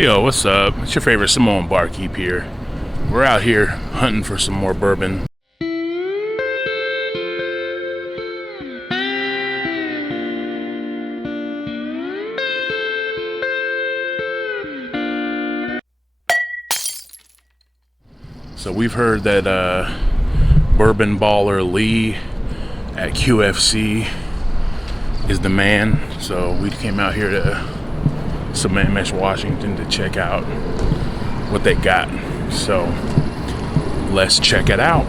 Yo, what's up? It's your favorite Samoan Barkeep here. We're out here hunting for some more bourbon. So we've heard that bourbon baller Lee at QFC is the man. So we came out here to Sammamish, Washington to check out what they got. So let's check it out.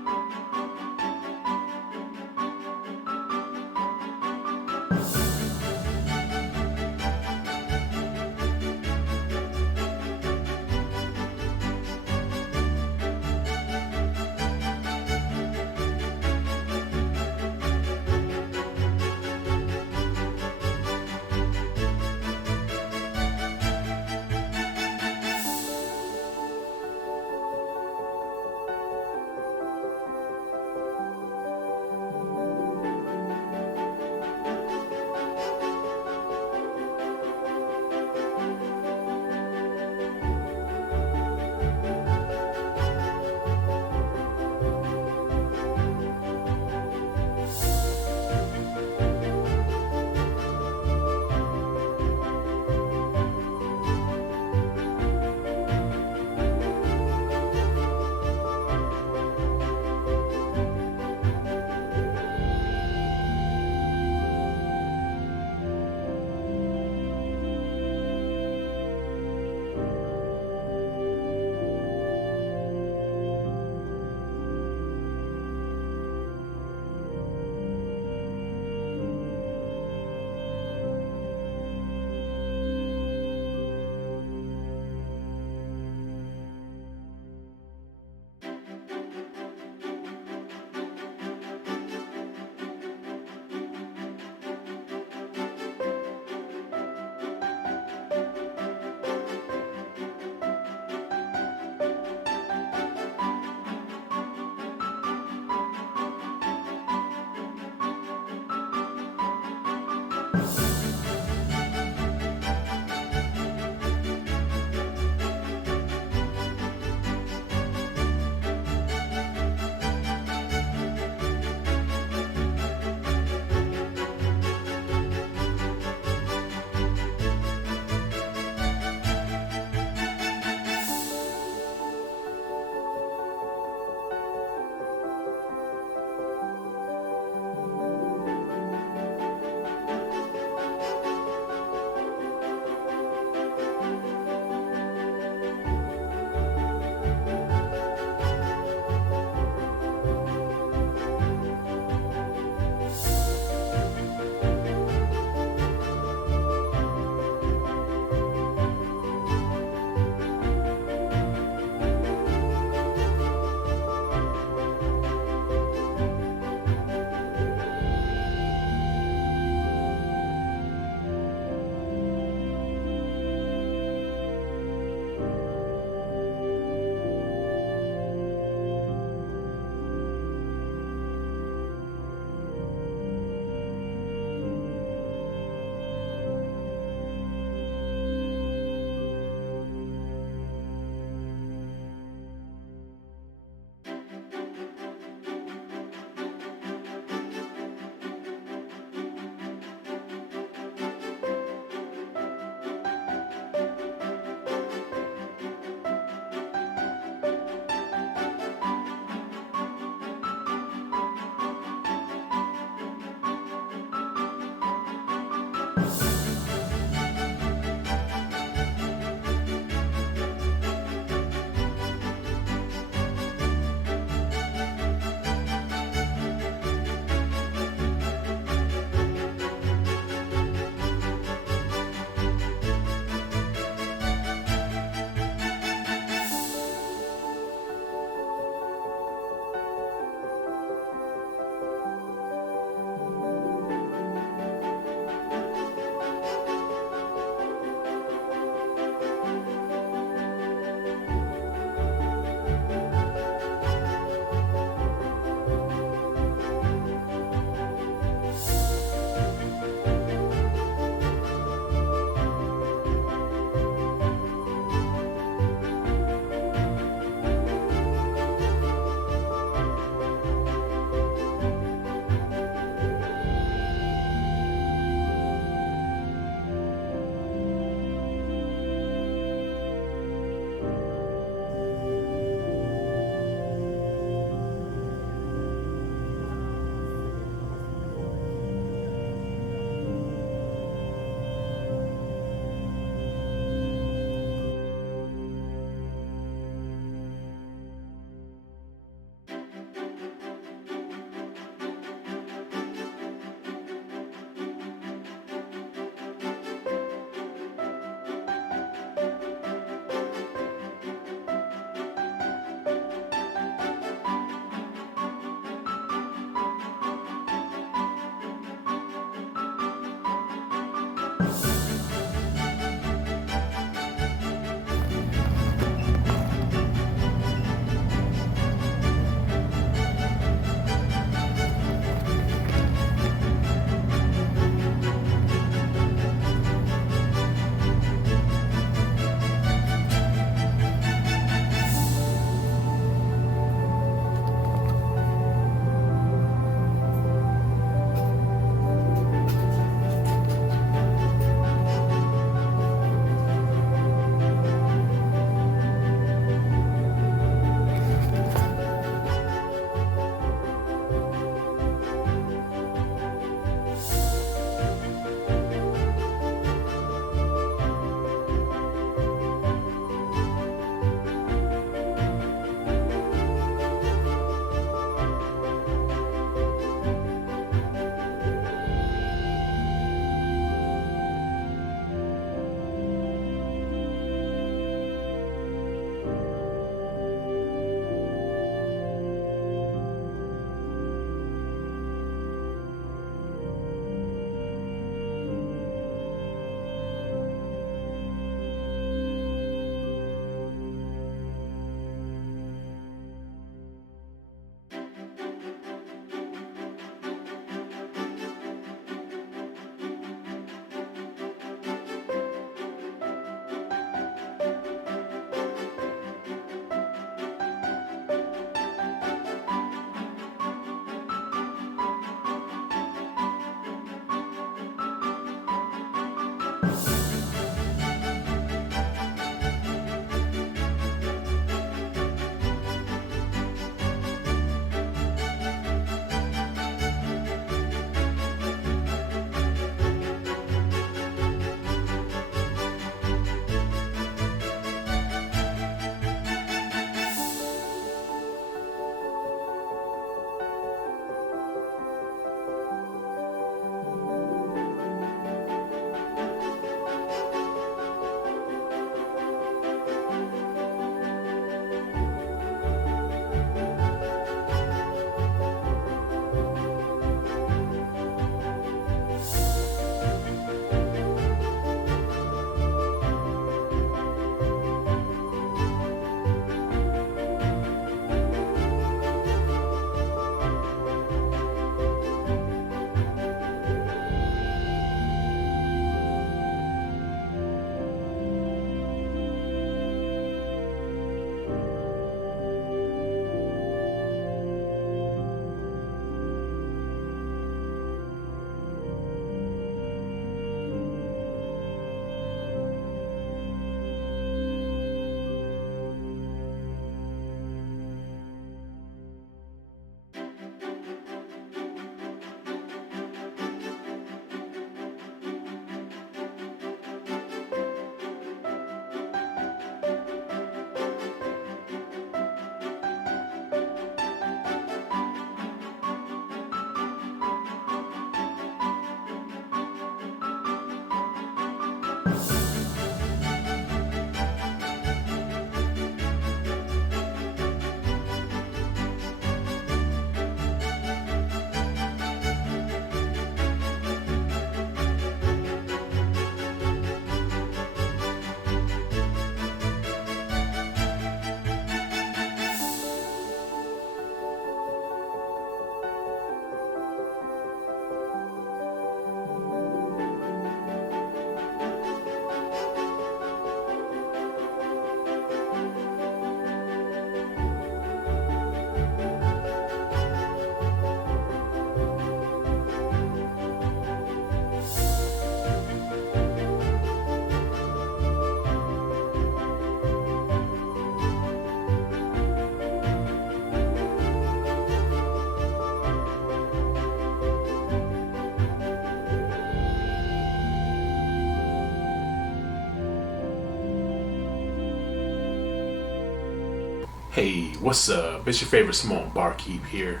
Hey, what's up? It's your favorite Samoan Barkeep here.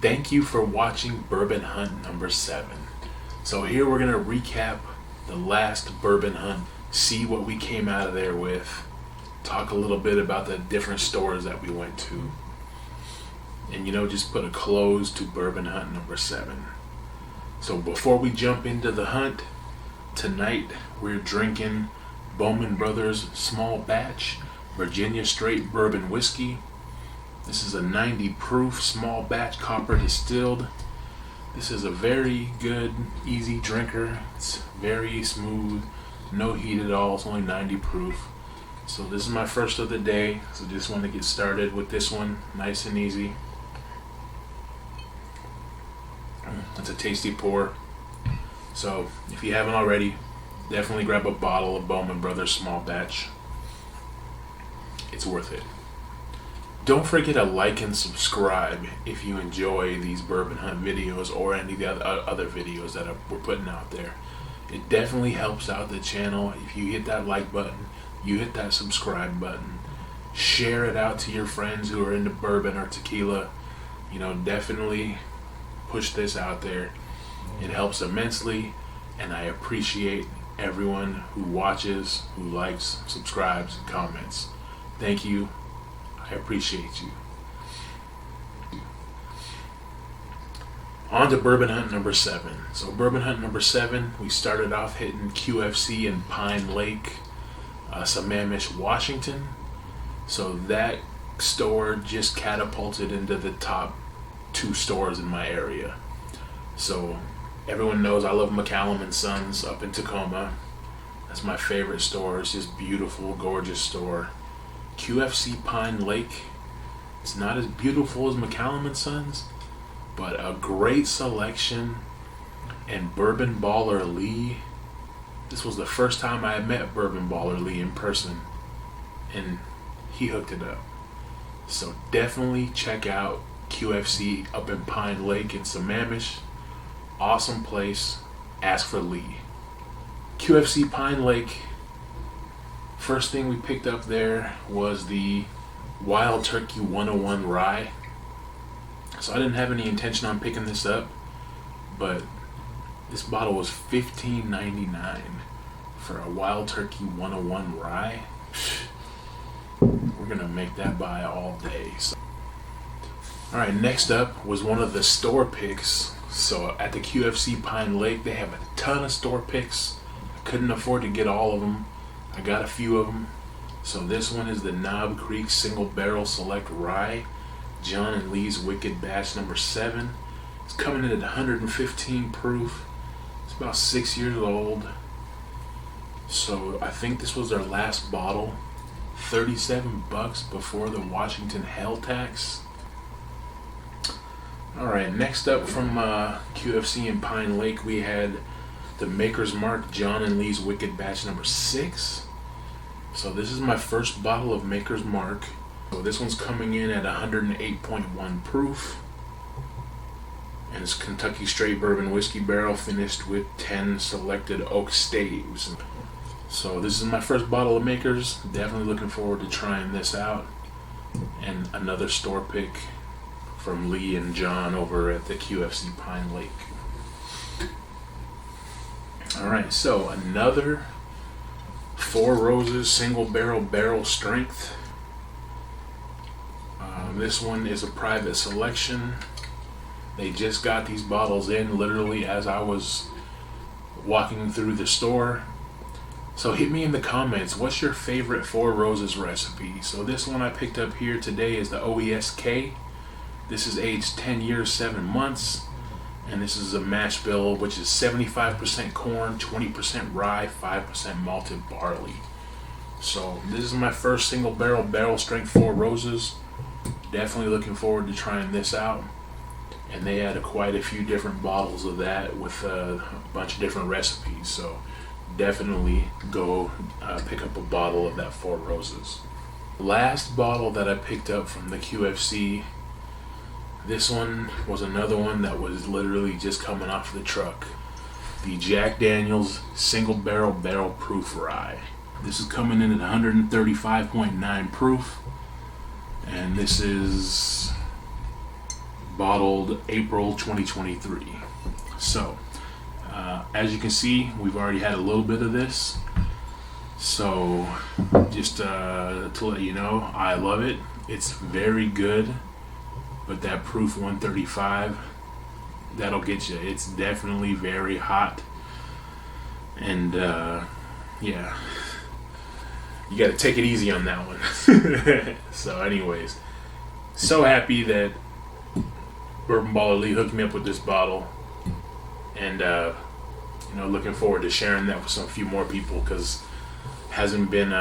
Thank you for watching Bourbon Hunt number 7. So here we're going to recap the last Bourbon Hunt, see what we came out of there with, talk a little bit about the different stores that we went to, and just put a close to Bourbon Hunt number 7. So before we jump into the hunt, tonight we're drinking Bowman Brothers Small Batch Virginia Straight Bourbon Whiskey. This is a 90 proof small batch copper distilled. This is a very good, easy drinker. It's very smooth, no heat at all. It's only 90 proof. So this is my first of the day. So just want to get started with this one, nice and easy. It's a tasty pour. So if you haven't already, definitely grab a bottle of Bowman Brothers Small Batch. It's worth it. Don't forget to like and subscribe if you enjoy these Bourbon Hunt videos or any of the other videos that we're putting out there. It definitely helps out the channel. If you hit that like button, you hit that subscribe button, share it out to your friends who are into bourbon or tequila. Definitely push this out there. It helps immensely, and I appreciate everyone who watches, who likes, subscribes, and comments. Thank you. I appreciate you. On to Bourbon Hunt number 7. So Bourbon Hunt number 7, we started off hitting QFC in Pine Lake, Sammamish, Washington. So that store just catapulted into the top 2 stores in my area. So everyone knows I love McCallum & Sons up in Tacoma. That's my favorite store. It's just beautiful, gorgeous store. QFC Pine Lake, it's not as beautiful as McCallum & Sons, but a great selection. And Bourbon Baller Lee, this was the first time I had met Bourbon Baller Lee in person, and he hooked it up. So definitely check out QFC up in Pine Lake in Sammamish. Awesome place. Ask for Lee. QFC Pine Lake, first thing we picked up there was the Wild Turkey 101 Rye. So I didn't have any intention on picking this up, but this bottle was $15.99 for a Wild Turkey 101 Rye. We're gonna make that buy all day. So. Alright, next up was one of the store picks. So at the QFC Pine Lake, they have a ton of store picks. I couldn't afford to get all of them. I got a few of them. So this one is the Knob Creek Single Barrel Select Rye, John and Lee's Wicked Batch number 7. It's coming in at 115 proof. It's about 6 years old. So I think this was their last bottle. $37 before the Washington hell tax. Alright, next up from QFC in Pine Lake, we had the Maker's Mark John and Lee's Wicked Batch number 6. So this is my first bottle of Maker's Mark. So this one's coming in at 108.1 proof. And it's Kentucky Straight Bourbon Whiskey Barrel finished with 10 selected oak staves. So this is my first bottle of Maker's. Definitely looking forward to trying this out. And another store pick from Lee and John over at the QFC Pine Lake. Alright, so another Four Roses single barrel strength. This one is a private selection. They just got these bottles in literally as I was walking through the store. So hit me in the comments, what's your favorite Four Roses recipe? So this one I picked up here today is the OESK. This is aged 10 years, 7 months. And this is a mash bill, which is 75% corn, 20% rye, 5% malted barley. So this is my first single barrel strength Four Roses. Definitely looking forward to trying this out. And they had quite a few different bottles of that with a bunch of different recipes. So definitely go pick up a bottle of that Four Roses. Last bottle that I picked up from the QFC, this one was another one that was literally just coming off the truck. The Jack Daniel's single barrel proof rye. This is coming in at 135.9 proof, and this is bottled April 2023. So as you can see, we've already had a little bit of this. So just to let you know, I love it. It's very good, but that proof 135, that'll get you. It's definitely very hot, and yeah, you got to take it easy on that one. So anyways, so happy that Bourbon Baller Lee hooked me up with this bottle, and you know, looking forward to sharing that with some few more people, because hasn't been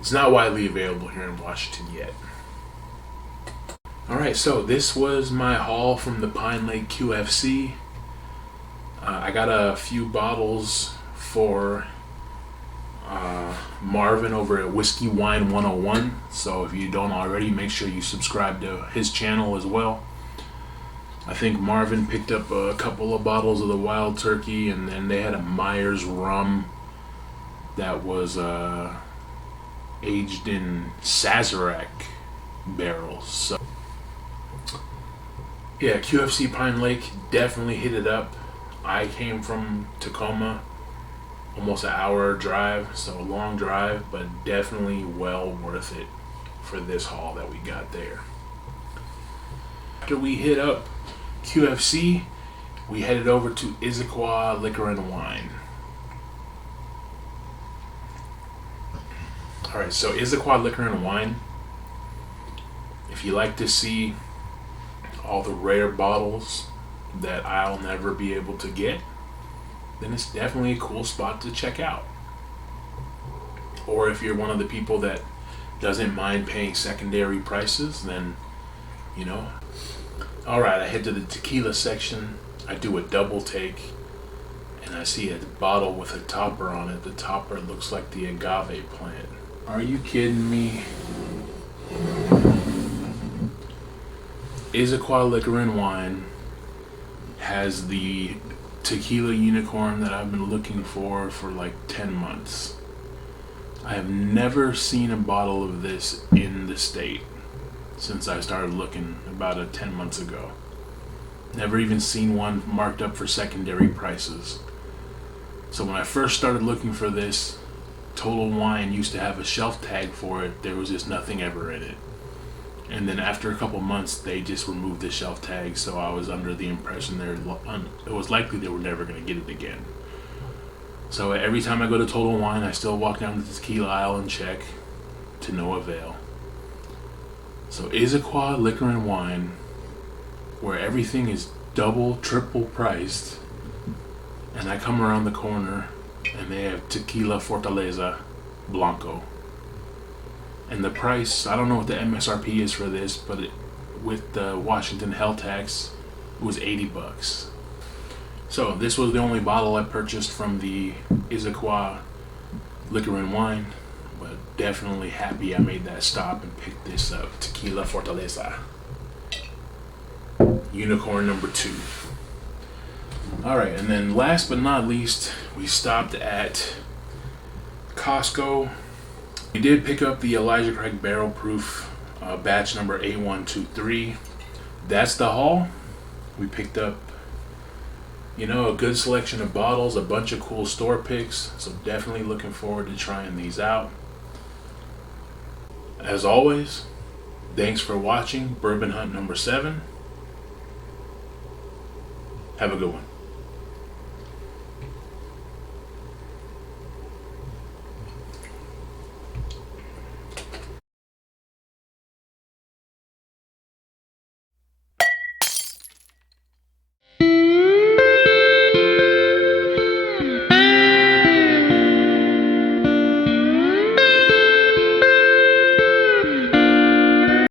it's not widely available here in Washington yet. Alright, so this was my haul from the Pine Lake QFC. I got a few bottles for Marvin over at Whiskey Wine 101. So if you don't already, make sure you subscribe to his channel as well. I think Marvin picked up a couple of bottles of the Wild Turkey, and then they had a Myers rum that was aged in Sazerac barrels. So yeah, QFC Pine Lake, definitely hit it up. I came from Tacoma, almost an hour drive, so a long drive, but definitely well worth it for this haul that we got there. After we hit up QFC, we headed over to Issaquah Liquor and Wine. Alright, so Issaquah Liquor and Wine, if you like to see all the rare bottles that I'll never be able to get, then it's definitely a cool spot to check out. Or if you're one of the people that doesn't mind paying secondary prices, then, you know. Alright, I head to the tequila section. I do a double take, and I see a bottle with a topper on it. The topper looks like the agave plant. Are you kidding me? Issaquah Liquor and Wine has the tequila unicorn that I've been looking for like 10 months. I have never seen a bottle of this in the state since I started looking about 10 months ago. Never even seen one marked up for secondary prices. So when I first started looking for this, Total Wine used to have a shelf tag for it. There was just nothing ever in it. And then after a couple months, they just removed the shelf tag, so I was under the impression it was likely they were never going to get it again. So every time I go to Total Wine, I still walk down the tequila aisle and check, to no avail. So Issaquah Liquor and Wine, where everything is double, triple priced, and I come around the corner and they have Tequila Fortaleza Blanco. And the price, I don't know what the MSRP is for this, but with the Washington hell tax, it was $80. So this was the only bottle I purchased from the Issaquah Liquor and Wine, but definitely happy I made that stop and picked this up. Tequila Fortaleza, unicorn number 2. Alright, and then last but not least, we stopped at Costco. We did pick up the Elijah Craig Barrel Proof batch number A123. That's the haul. We picked up You know, a good selection of bottles, a bunch of cool store picks. So definitely looking forward to trying these out. As always, thanks for watching Bourbon Hunt number 7. Have a good one.